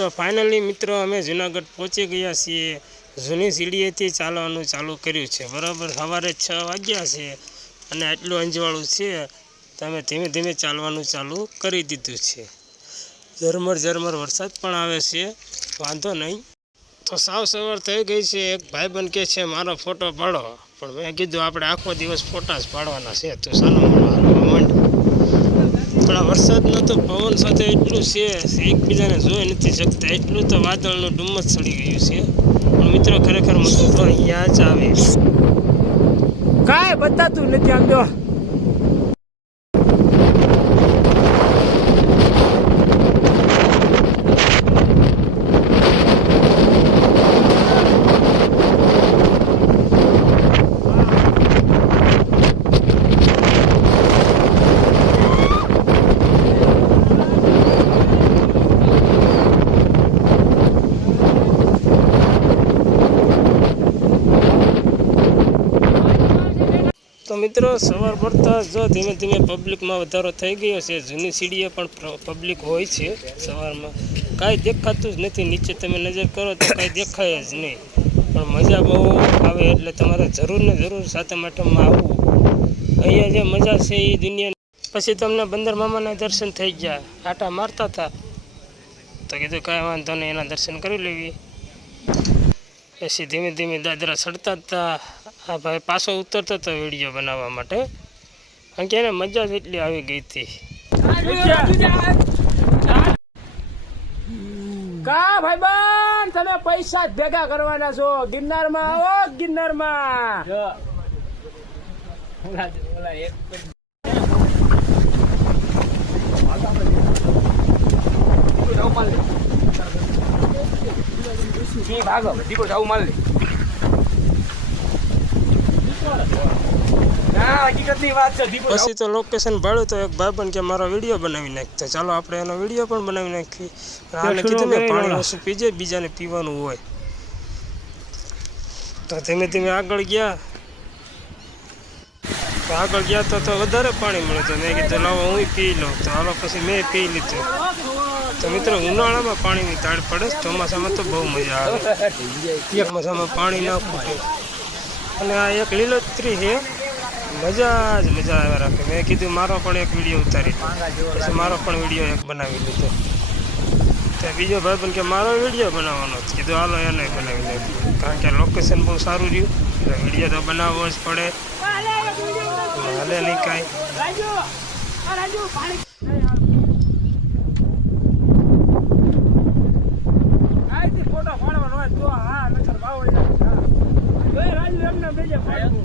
તો ફાઇનલી મિત્રો અમે જુનાગઢ પહોંચી ગયા છીએ. જૂની સીડીએથી ચાલવાનું ચાલુ કર્યું છે. બરાબર સવારે છ વાગ્યા છે અને આટલું અંજવાળું છે. તમે ધીમે ધીમે ચાલવાનું ચાલુ કરી દીધું છે. ઝરમર ઝરમર વરસાદ પણ આવે છે. વાંધો નહીં. તો સાવ સવાર થઈ ગઈ છે. એક ભાઈબંધ કે છે, મારો ફોટો પાડો. પણ મેં કીધું, આપણે આખો દિવસ ફોટા જ પાડવાના છે. તો હાલવા માંડ પણ આ વરસાદનો તો પવન સાથે એટલું છે, એકબીજાને જોઈ નથી શકતા. એટલું તો વાદળનું ડુમ્મસ ચડી ગયું છે. પણ મિત્રો, ખરેખર તો અહીંયા જ આવે કાંઈ બતાતું નથી આમ જો. તો મિત્રો, સવાર પડતા જો ધીમે ધીમે પબ્લિકમાં વધારો થઈ ગયો છે. જૂની સીડીએ પણ પબ્લિક હોય છે સવારમાં. કાંઈ દેખાતું જ નથી. નીચે તમે નજર કરો તો કાંઈ દેખાય જ નહીં. પણ મજા બહુ આવે એટલે તમારે જરૂર ને જરૂર સાથે માઠમમાં આવવું અહીંયા જે મજા છે એ દુનિયા પછી તમને બંદર મામાના દર્શન થઈ ગયા. આટા મારતા હતા. તો કીધું કાંઈ વાંધો નહીં, એના દર્શન કરી લેવી. પછી ધીમે ધીમે દાદરા ચડતા હતા. આ ભાઈ પાછો ઉતરતો હતો વીડિયો બનાવવા માટે. કારણ કે એને મજા જ એટલી આવી ગઈ હતી. કા ભાઈબંધ તમે પૈસા જ ભેગા કરવાના છો? ગિરનારમાં આવો ગિરનારમાં. ભાગો દીકો જાવ માલ લે ના હકીકતની વાત છે દીકો પછી તો લોકેશન ભાડું તો એક ભાઈ કે મારો વીડિયો બનાવી નાખતો ચાલો આપણે એનો વીડિયો પણ બનાવી નાખીએ. આને કીધું મેં પાણી ઓછું પીજે બીજાને પીવાનું હોય. તો ધીમે ધીમે આગળ ગયા. તો આગળ ગયા તો તો વધારે પાણી મળે તો મેં કીધું લાવો હું પી લઉં. તો હાલો પછી મેં પી લીધું. તો મિત્રો ઉનાળામાં પાણીની તાળ પડે ચોમાસામાં તો બહુ મજા આવે. ચોમાસામાં પાણી ના ખૂટે. અને આ એક લીલોતરી છે. મજા જ મજા આવે રાખે. મેં કીધું મારો પણ એક વીડિયો ઉતારી પછી મારો પણ વીડિયો એક બનાવી લીધો. ત્યાં બીજો ભાઈ પણ કે મારો વીડિયો બનાવવાનો જ કીધું, હાલો, એને બનાવી નાખ્યો કારણ કે લોકેશન બહુ સારું રહ્યું. એટલે વીડિયો તો બનાવવો જ પડે. હાલે નહીં કાંઈ. હા નચર બાવળ હા રાજુ એમને બેજે ફાયદો